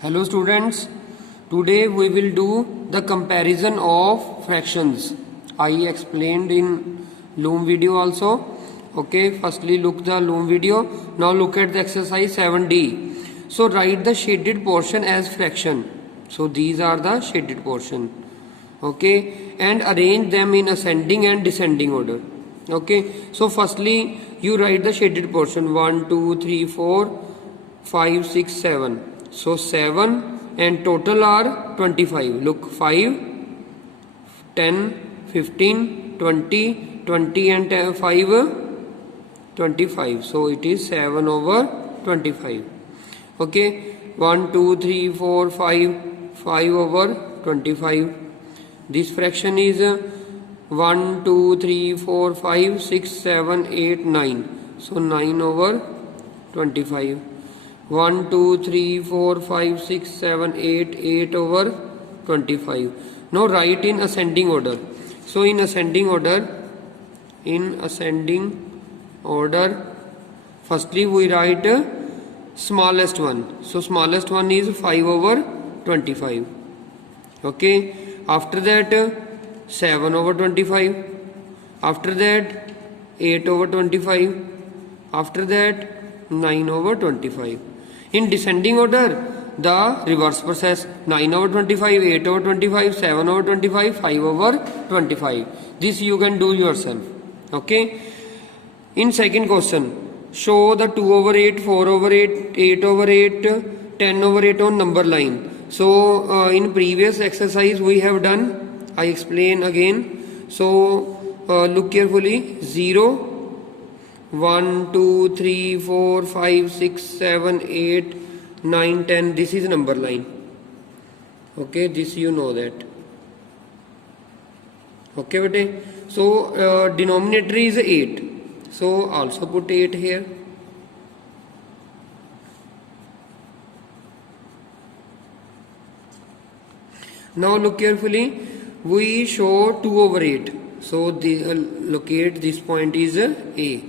Hello students, today we will do the comparison of fractions. I explained in Loom video also. Okay, firstly look the Loom video. Now look at the exercise 7D. So write the shaded portion as fraction. So these are the shaded portion. Okay, and arrange them in ascending and descending order. Okay, so firstly you write the shaded portion 1, 2, 3, 4, 5, 6, 7. So 7 and total are 25. Look, 5, 10, 15, 20, 20 and 5, 25. So it is 7 over 25. Okay, 1, 2, 3, 4, 5, 5 over 25. This fraction is 1, 2, 3, 4, 5, 6, 7, 8, 9. So 9 over 25. 1, 2, 3, 4, 5, 6, 7, 8, 8 over 25. Now write in ascending order. So in ascending order, firstly we write smallest one. So smallest one is 5 over 25. Okay. After that 7 over 25. After that 8 over 25. After that 9 over 25. In descending order, the reverse process 9 over 25, 8 over 25, 7 over 25, 5 over 25. This you can do yourself. Okay. In second question, show the 2 over 8, 4 over 8, 8 over 8, 10 over 8 on number line. So in previous exercise we have done, I explain again. So look carefully, 0, 1, 2, 3, 4, 5, 6, 7, 8, 9, 10. This is number line. Okay, this you know that. Okay, bete. So denominator is 8. So also put 8 here. Now look carefully. We show 2 over 8. So locate this point is A.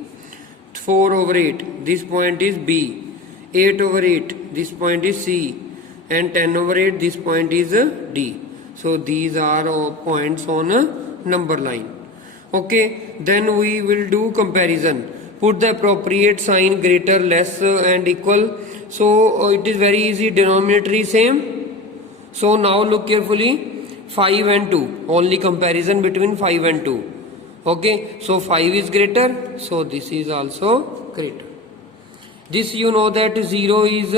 4 over 8, this point is B. 8 over 8, this point is C. And 10 over 8, this point is D. So these are points on a number line. Okay, then we will do comparison. Put the appropriate sign greater, less and equal. So it is very easy, denominator is same. So now look carefully, 5 and 2, only comparison between 5 and 2. Okay, so 5 is greater, so this is also greater. This you know that 0 is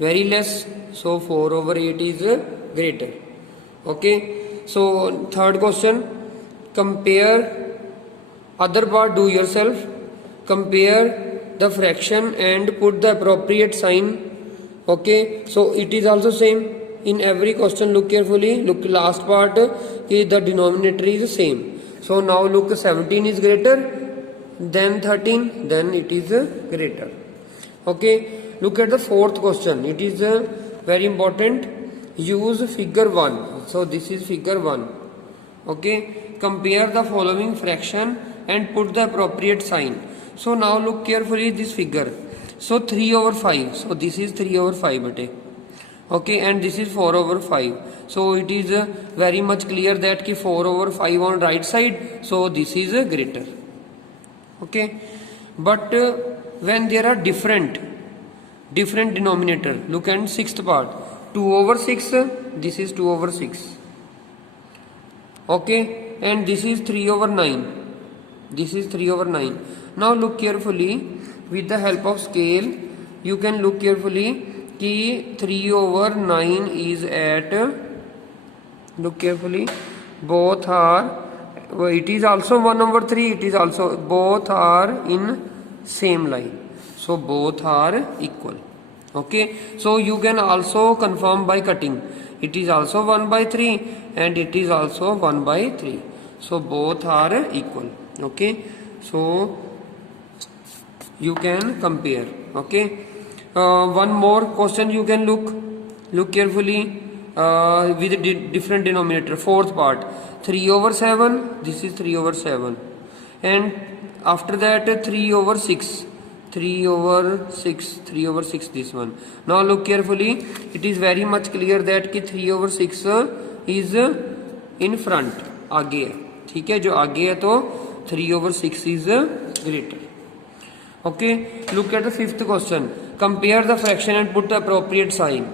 very less, so 4 over 8 is greater. Okay, so third question, compare, other part do yourself, compare the fraction and put the appropriate sign. Okay, so it is also same. In every question look carefully, look last part, the denominator is same. So now look, 17 is greater than 13, then it is greater. Okay, look at the fourth question. It is very important. Use figure 1. So this is figure 1. Okay, compare the following fraction and put the appropriate sign. So now look carefully this figure. So 3 over 5. So this is 3 over 5. Bete. Okay, and this is 4 over 5. So it is very much clear that 4 over 5 on right side, so this is greater. Okay, but when there are different denominator, look at sixth part, 2 over 6, this is 2 over 6. Okay, and this is 3 over 9. This is 3 over 9. Now look carefully, with the help of scale, you can look carefully. 3 over 9 is at, look carefully, both are, it is also 1 over 3, it is also, both are in same line. So both are equal. Okay, so you can also confirm by cutting. It is also 1 by 3 and it is also 1 by 3. So both are equal. Okay, so you can compare. Okay. One more question you can look carefully with different denominator. Fourth part, 3 over 7, this is 3 over 7, and after that 3 over 6, 3 over 6 this one. Now look carefully, it is very much clear that कि 3/6 is in front, आगे है, ठीक है, जो आगे है तो 3/6 is greater. Okay, look at the fifth question, compare the fraction and put the appropriate sign.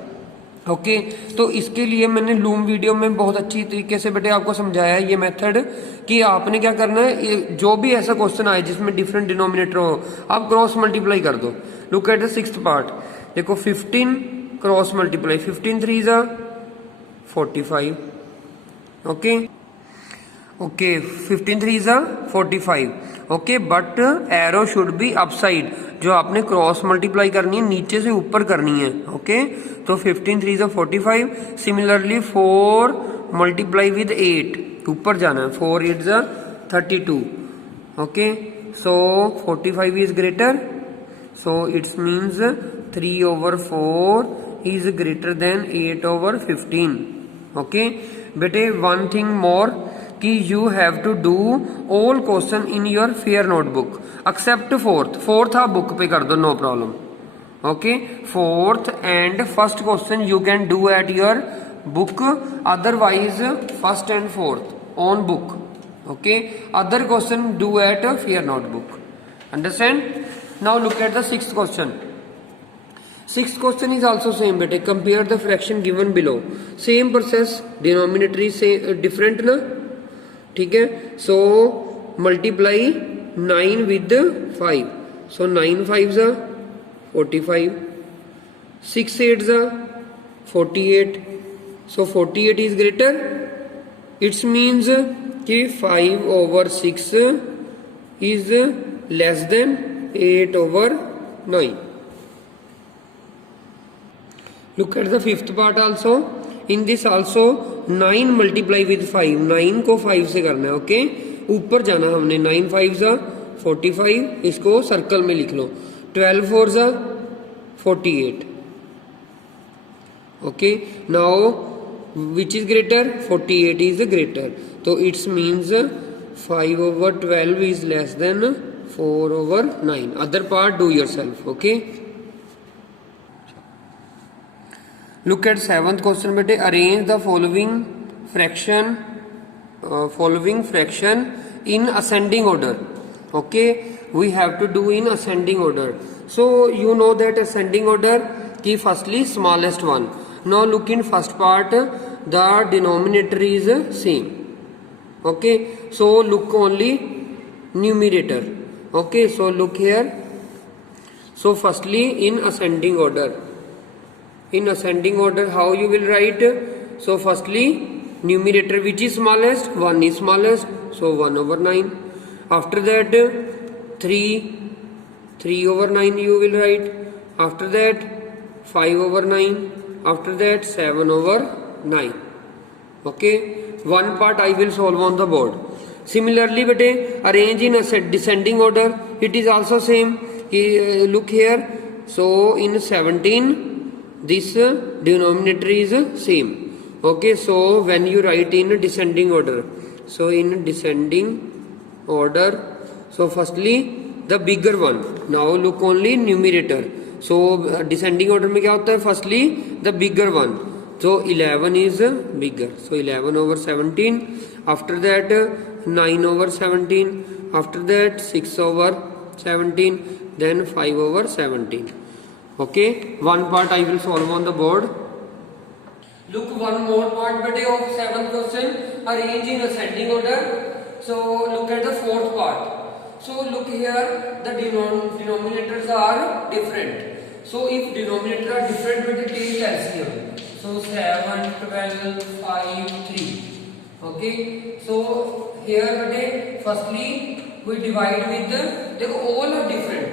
Okay, तो इसके लिए मैंने लूम वीडियो में बहुत अच्छी तरीके से बेटे आपको समझाया है ये मेथड कि आपने क्या करना है, जो भी ऐसा क्वेश्चन आए जिसमें डिफरेंट डिनोमिनेटर हो, आप क्रॉस मल्टीप्लाई कर दो। Look at the sixth part, देखो 15 क्रॉस मल्टीप्लाई, 15 3 जा 45। ओके ओके, 15 3 जा 45। Okay, but arrow should be upside, जो आपने क्रॉस मल्टीप्लाई करनी है नीचे से ऊपर करनी है। ओके, तो 15 3 जा 45। सिमिलरली 4 मल्टीप्लाई विद 8, ऊपर जाना है, 4 8 जा 32। Okay, so 45 is greater, so it's means 3/4 is greater than 8/15। Okay बेटे, वन थिंग मोर कि you have to do all question in your fair notebook except fourth आप बुक पे कर दो, no problem. Okay, fourth and first question you can do at your book, otherwise first and fourth on book. Okay, other question do at fair notebook, understand. Now look at the sixth question. Sixth question is also same बेटे, compare the fraction given below, same process, denominator is different ना, ठीक है। so multiply 9 with 5, so 9 5s are 45, 6 8s are 48, so 48 is greater, it means कि 5/6 is less than 8/9। Look at the fifth part also. In this also 9 multiply with 5, 9 को 5 से करना है। Okay, ऊपर जाना हमने, 9 5s are 45, इसको सर्कल में लिख लो, 12 4s are 48। Okay, now which is greater, 48 is greater, तो it's means 5/12 is less than 4/9। Other part do yourself. Okay, look at seventh question बेटे, arrange the following fraction in ascending order। okay, we have to do in ascending order, so you know that ascending order ki firstly smallest one। now look in first part, the denominator is same। okay, so look only numerator। okay, so look here, so firstly in ascending order, in ascending order how you will write, so firstly numerator which is smallest, 1 is smallest, so 1/9, after that 3/9 you will write, after that 5/9, after that 7/9। okay, one part I will solve on the board। similarly bete, arrange in descending order, it is also same। look here, so in 17 this denominator is same। okay, so when you write in descending order, so in descending order, so firstly the bigger one, now look only numerator, so descending order में क्या होता है, firstly the bigger one, so 11 is bigger, so 11/17, after that 9/17, after that 6/17, then 5/17। okay, one part I will solve on the board। look one more part bete of seventh question, arrange in ascending order, so look at the fourth part, so look here, the denominators are different, so if denominator are different bete take LCM, so 7 12 5 3। okay, so here bete firstly we divide with the all are different,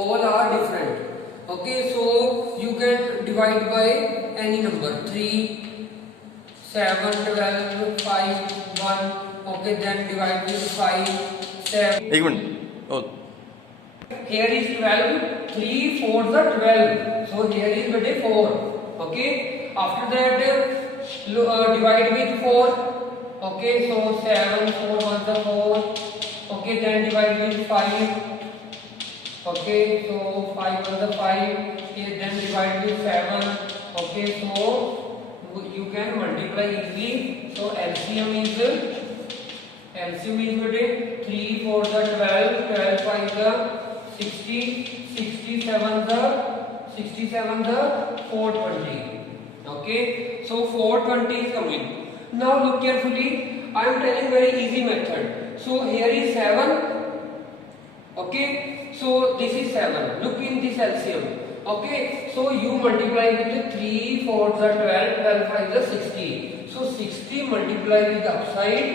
all are different। okay, so you can divide by any number, 3 7 12 5 1। okay, then divide with 5 7, एक minute और here is 12, 3 4 the 12, so here is bete 4। okay, after that divide with 4। okay, so 7 4 1 the 4। okay, then divide with 5। okay, so 5 1 the 5, then divide with 7। Okay, so you can multiply easily. So LCM is बेटे 3 4 the 12, 12 5 the 60, 67 the 420. Okay, so 420 is coming. Now look carefully. I am telling very easy method. So here is 7. Okay, so this is 7. Look in this LCM. Okay, so you multiply with 3 4 the 12, 12 5 the 60. So 60 multiply with the upside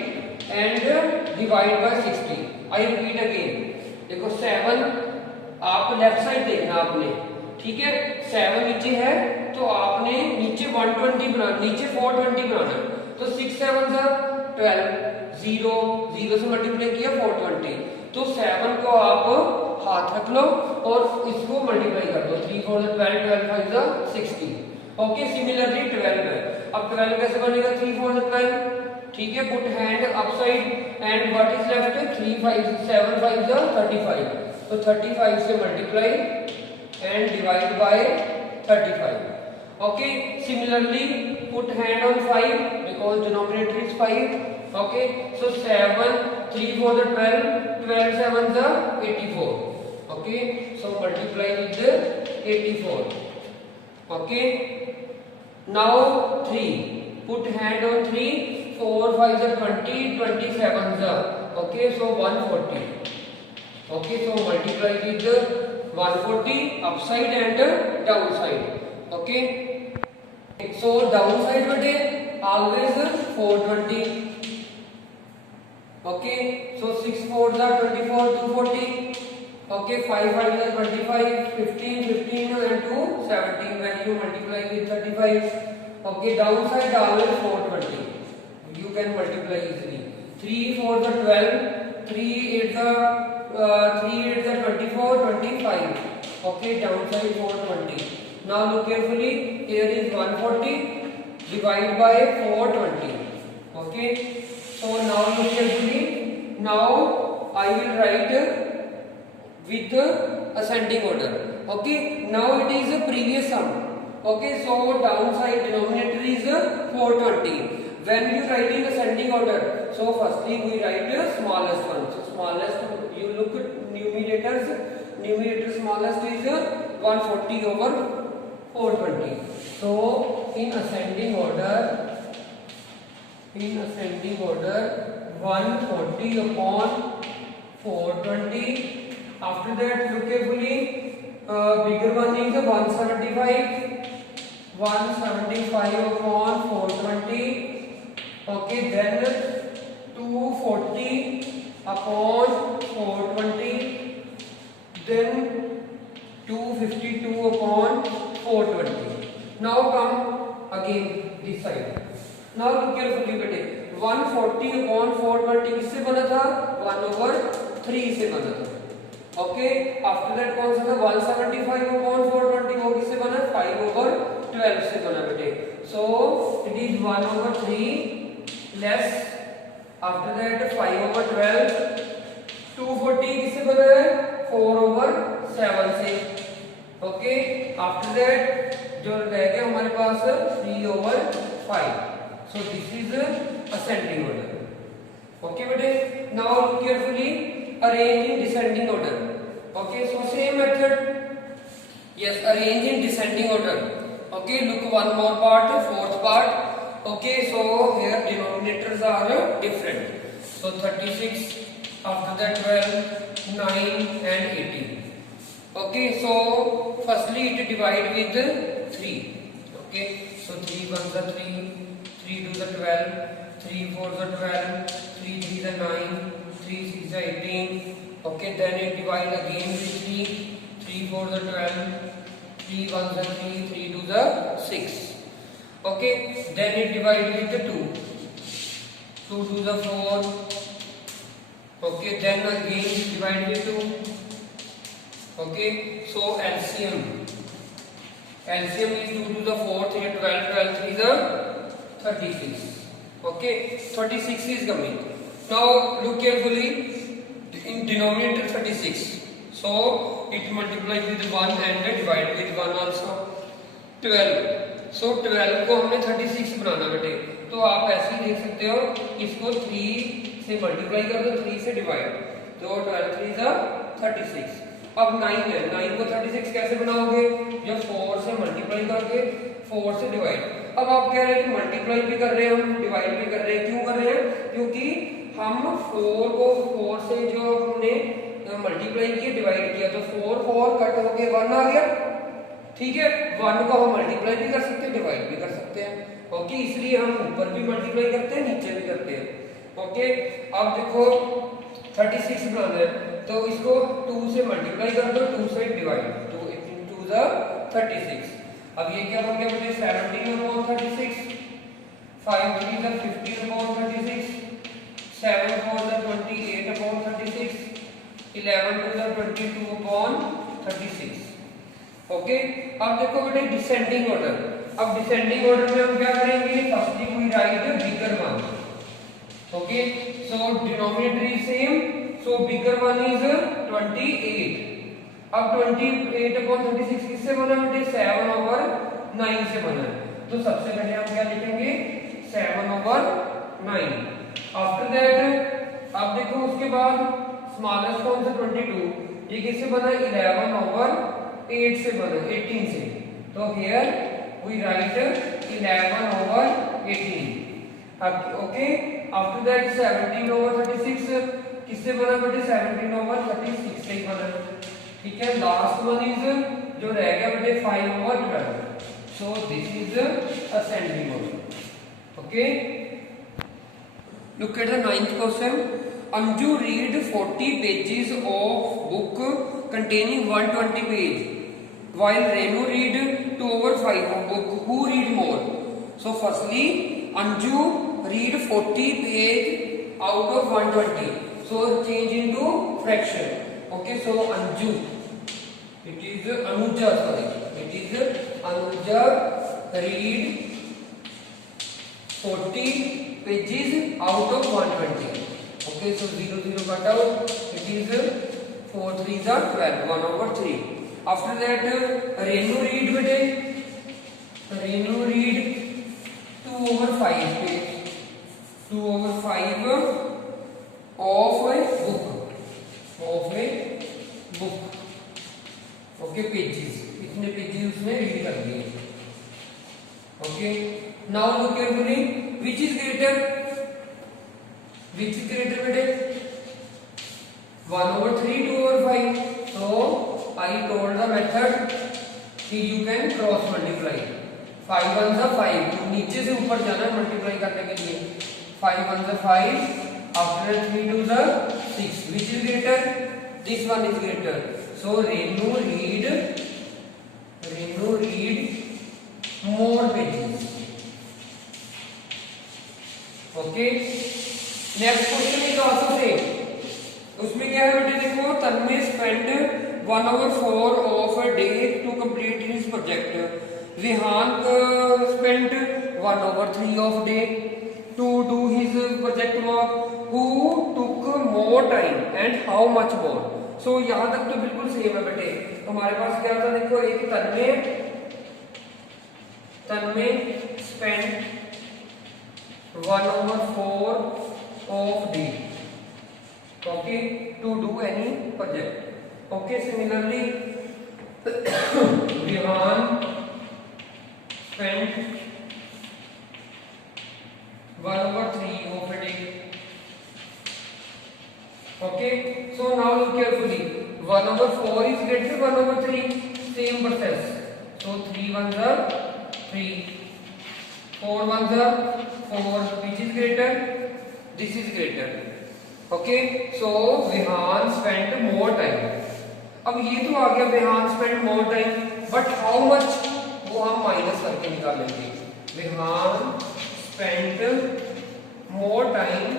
and divide by 60. I repeat again. देखो 7 आप left side देखना आपने, ठीक है। 7 नीचे है तो आपने नीचे 120 बनाना, नीचे 420 बनाना। तो 6 7 जा 12, 0 0 से मल्टीप्लाई किया 420। तो 7 को आप हाथ रख लो और इसको मल्टीप्लाई कर दो। 3 4 12, 12 5 60। ओके, सिमिलरली 12 है। अब 12 कैसे बनेगा? 3 4 12, ठीक है। Put hand upside and what is left? 3 5 7 5 35। तो 35 से multiply and divide by 35। Okay, similarly put hand on 5 because denominator is 5। Okay, so 7 3 4 12, 12 7 84। Okay, so multiply with 84। Okay, now 3 put hand on 3, 4 5 20, 27 okay, so 140. Okay, so multiply with 140 upside and downside. Okay, so downside bete always 420. Okay, so 6 4 24, 240. Okay, 5 5 25, 15 15 and 2 17 when you multiply with 35. Okay, downside always 420. You can multiply easily. 3 4 the 12, 3 8 the 24, 25. Okay, downside 420. Now look carefully. Here is 140. Divide by 420. Okay. So now look carefully. Now I will write with ascending order. Okay. Now it is a previous sum. Okay. So downside denominator is 420. When you write in ascending order, so firstly we write the smallest one. So smallest, you look at numerators. Numerator smallest is 140 over 420. So in ascending order 140 upon 420. After that, look carefully. Bigger one is 175. 175 upon 420. Okay, then 240 upon 420, then 252 upon 420. Now come again this side. Now look carefully बेटे, 140 upon 420 किससे बना था? 1/3 से बना था। Okay, after that कौन सा था? 175 upon 420 वो किससे बना? 5/12 से बना बेटे। So it is 1/3 less, after that 5/12, 240 किससे बना है? 4/7 से। ओके, आफ्टर दैट जो रह गया हमारे पास 3/5। So this is ascending order. Okay बेटे, now look carefully, arrange in descending order. Okay, so same method, yes, arrange in descending order. Okay, look one more part, fourth part. Okay, so here denominators are different. So 36, after that 12, 9 and 18. Okay, so firstly it divide with 3. Okay, so 3 1s are 3, 3 2s are 12, 3 4s are 12, 3 3s are 9, 3 6s are 18. Okay, then it divide again with 3, 3 4s are 12, 3 1s are 3, 3 2s are 6. Okay, then it divide with the 2, 2 to the 4. Okay, then again divide with 2. Okay, so LCM is 2 to the 4, 3 12, 12 3 is 36. Okay, 36 is coming. Now look carefully, in denominator 36, so it multiplies with 1 and divide with 1 also. 12. सो 12 को हमने 36 बनाना बेटे, तो आप ऐसे ही देख सकते हो, इसको 3 से मल्टीप्लाई कर दो, 3 से डिवाइड, तो 12 3 जा 36। अब 9 है, 9 को 36 कैसे बनाओगे, जो 4 से मल्टीप्लाई करके 4 से डिवाइड। अब आप कह रहे हैं कि मल्टीप्लाई भी कर रहे हैं हम, डिवाइड भी कर रहे हैं, क्यों कर रहे हैं, क्योंकि हम 4 को 4 से जो हमने मल्टीप्लाई किया डिवाइड किया, तो 4 4 कट होके 1 आ गया, ठीक है। 1 को हम मल्टीप्लाई भी कर सकते हैं, डिवाइड भी कर सकते हैं, ओके। इसलिए हम ऊपर भी मल्टीप्लाई करते हैं, नीचे भी करते हैं, ओके। अब देखो 36 बनाना है, तो इसको 2 से मल्टीप्लाई कर दो, 2 से डिवाइड, तो 2 जा 36। अब ये क्या बन गया मुझे 17/36, 5 3 जा 15/36, 7 4 जा 28/36, 11 2 जा 22/36, ओके। अब देखो बेटे डिसेंडिंग ऑर्डर। अब डिसेंडिंग ऑर्डर में हम क्या करेंगे, firstly we write bigger one, okay. So denominator is same, so bigger one is 28। अब 28/36 किससे बना बेटे, 7/9 से बना है, तो सबसे पहले हम क्या लिखेंगे 7/9। आफ्टर दैट अब देखो उसके बाद स्मॉलेस्ट कौन सा 22, ये किससे बना, 11/8 से बना, 18 से, तो हियर वी राइट 11/18। अब ओके, आफ्टर दैट 17/36 किससे बना बेटे, 17/36 से ही बना, ठीक है। लास्ट वन इज जो रह गया बेटे 5/12, सो this is ascending order, okay. Look at the 9th question. Anju read 40 pages of book containing 120 page, while Renu read 2/5 of book. Who read more? So firstly, Anju read 40 page out of 120. So change into fraction. Okay, so Anju, it is Anuja, sorry, it is Anuja read 40 pages out of 120. Okay, so 0 0 cut out, it is 4 3 are 12, 1/3. After that Renu read bete, Renu read 2/5 page, 2/5 of a book, okay, pages, इतने pages उसने read कर दिए, okay. Now look carefully, which is greater बेटे, 1/3 2/5। so I told the method कि you can cross multiply, 5 1 जा 5, तो नीचे से ऊपर जाना है मल्टीप्लाई करने के लिए, 5 1 जा 5, after 3 2 जा 6, which is greater, this one is greater, so Renu read more pages, okay. Next question is also same, उसमें क्या है बेटे, देखो Tanmay spend 1/4 of a day to complete his project, Vihaan spend 1/3 of day to do his project work, who took more time and how much more. So यहाँ तक तो बिल्कुल same है बेटे, हमारे पास क्या था, देखो एक तन्मय spend 1/4 of day, okay, to do any project, okay. Similarly Vihan spent 1/3 of a day, okay. So now look carefully, 1/4 is greater 1/3, same process, so 3 1s are 3, 4 1s are 4, which is greater, this is greater, okay. So Vihan spent more time, अब ये तो आ गया Vihan spent more time, but how much वो हम minus करके निकालेंगे, Vihan spent more time,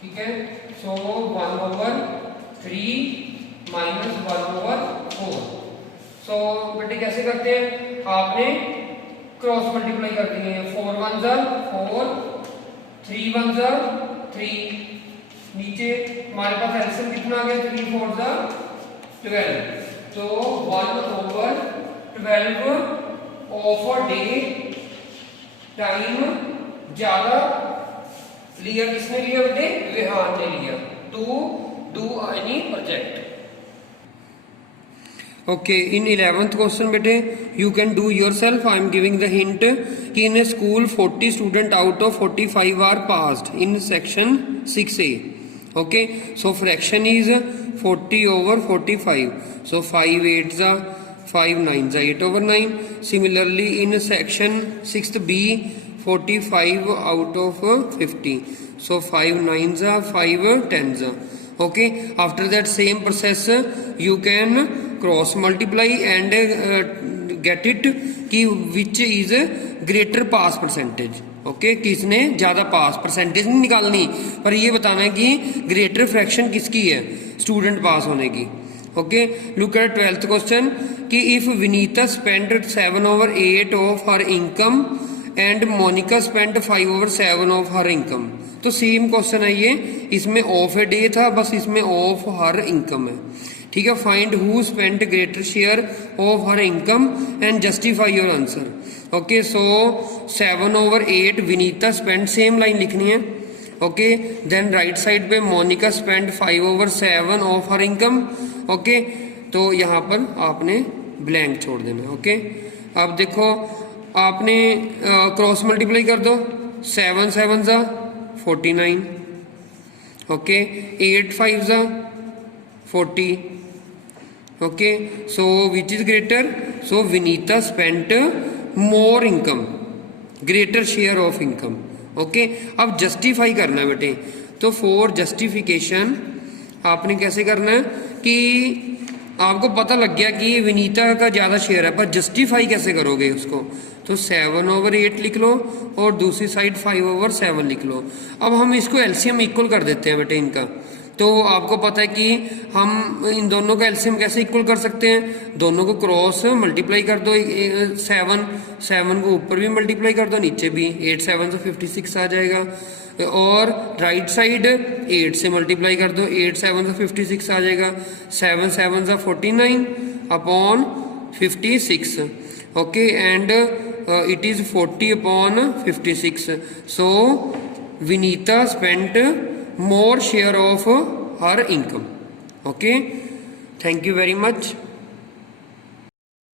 ठीक है। so 1/3 minus 1/4, so बेटे कैसे करते हैं, आपने क्रॉस मल्टीप्लाई कर दिए हैं, 4 1 जा 4, 3 1 जा 3, नीचे हमारे पास एलसीएम कितना आ गया, 3 4 जा 12, तो 1/12 ऑफ अ डे टाइम ज्यादा लिया किसने लिया बेटे? विहान ने लिया to do any project. Okay, in 11th question बेटे you can do yourself. I am giving the hint कि in a school 40 student out of 45 are passed in section 6A। Okay, so fraction is 40/45, so 5 8s are 5 9s are 8/9. Similarly in section 6th B 45 out of 50, so 5 9s are 5 10s are. Okay, after that same process you can cross multiply and get it कि which is greater pass percentage. Okay, किसने ज्यादा पास, percentage नहीं निकालनी पर ये बताना है कि ग्रेटर फ्रैक्शन किसकी है, स्टूडेंट पास होने की। Okay, look at 12th question कि if Vinita spend 7/8 of her income and Monika spend 5/7 of her income. तो सेम क्वेश्चन है ये, इसमें ऑफ ए डे था, बस इसमें ऑफ हर इनकम है। ठीक है, find who spend greater share of her income and justify your answer. Okay, so 7/8 Vinita spend, same line लिखनी है। ओके, देन राइट साइड पे Monika spend 5/7 of her income. Okay, तो यहाँ पर आपने ब्लैंक छोड़ देना। ओके, अब देखो आपने क्रॉस मल्टीप्लाई कर दो, 7 7 जा 49। ओके, 8 5 जा 40। Okay, so which is greater? So Vinita spent more income, greater share of income. Okay, अब जस्टिफाई करना है बेटे, तो फॉर जस्टिफिकेशन आपने कैसे करना है कि आपको पता लग गया कि विनीता का ज्यादा शेयर है, पर जस्टिफाई कैसे करोगे उसको? तो 7/8 लिख लो और दूसरी साइड 5/7 लिख लो। अब हम इसको एलसीएम इक्वल कर देते हैं बेटे इनका। तो आपको पता है कि हम इन दोनों का एलसीएम कैसे इक्वल कर सकते हैं? दोनों को क्रॉस मल्टीप्लाई कर दो, 7 को ऊपर भी मल्टीप्लाई कर दो, नीचे भी 8 7 से 56 आ जाएगा। और राइट साइड 8 से मल्टीप्लाई कर दो, 8 7 से 56 आ जाएगा। 7 7 से 49 upon 56। Okay, and it is 40/56। So Vinita spent more share of her income. Okay, thank you very much.